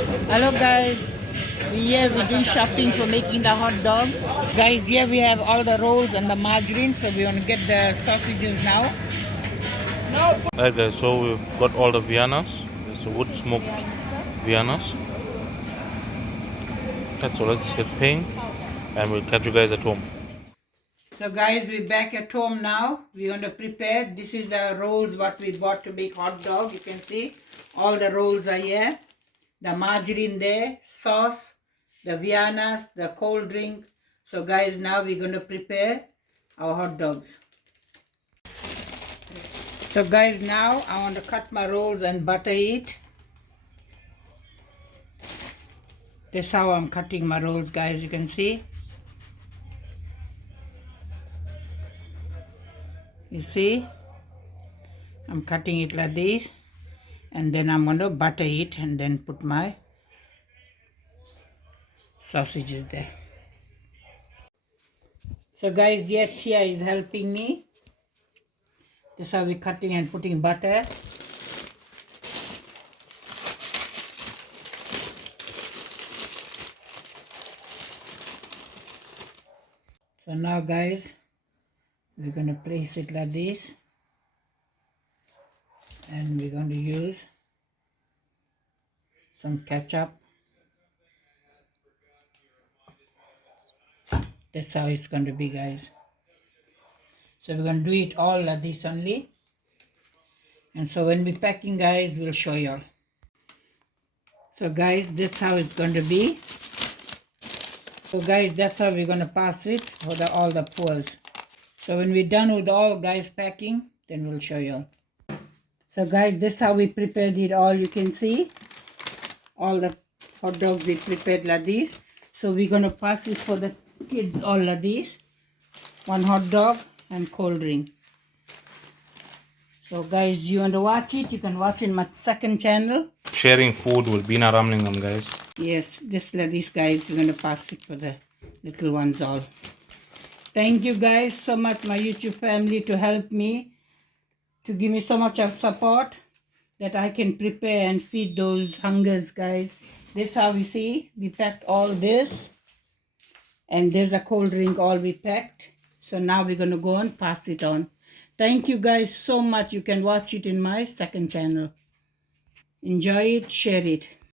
Hello guys, we're doing shopping for making the hot dog. Guys, here we have all the rolls and the margarine, so we're gonna get the sausages now. Right guys, so we've got all the viennas. It's wood smoked viennas. Okay, so let's get paying and we'll catch you guys at home. So guys, we're back at home now. We're gonna prepare. This is the rolls what we bought to make hot dog. You can see all the rolls are here. The margarine there, sauce, the viennas, the cold drink. So guys, now we're gonna prepare our hot dogs. So guys, now I want to cut my rolls and butter it. That's how I'm cutting my rolls, guys. You can see. You see? I'm cutting it like this. And then I'm going to butter it and then put my sausages there. So guys, yet Tia is helping me. That's how we're cutting and putting butter. So now guys, we're going to place it like this. And we're going to use some ketchup. That's how it's going to be, guys. So we're going to do it all like this only. And so when we're packing, guys, we'll show you all. So guys, that's how it's going to be. So guys, that's how we're going to pass it for all the pours. So when we're done with all guys packing, then we'll show you all. So guys, this is how we prepared it all. You can see all the hot dogs we prepared like this. So we're going to pass it for the kids all like this. One hot dog and cold drink. So guys, you want to watch it? You can watch in my second channel. Sharing food will be in a Ramalingam, guys. Yes, just like this, guys. We're going to pass it for the little ones all. Thank you guys so much, my YouTube family, to help me, to give me so much of support that I can prepare and feed those hungers, guys. This how we see. We packed all this. And there's a cold drink all we packed. So now we're going to go and pass it on. Thank you guys so much. You can watch it in my second channel. Enjoy it, share it.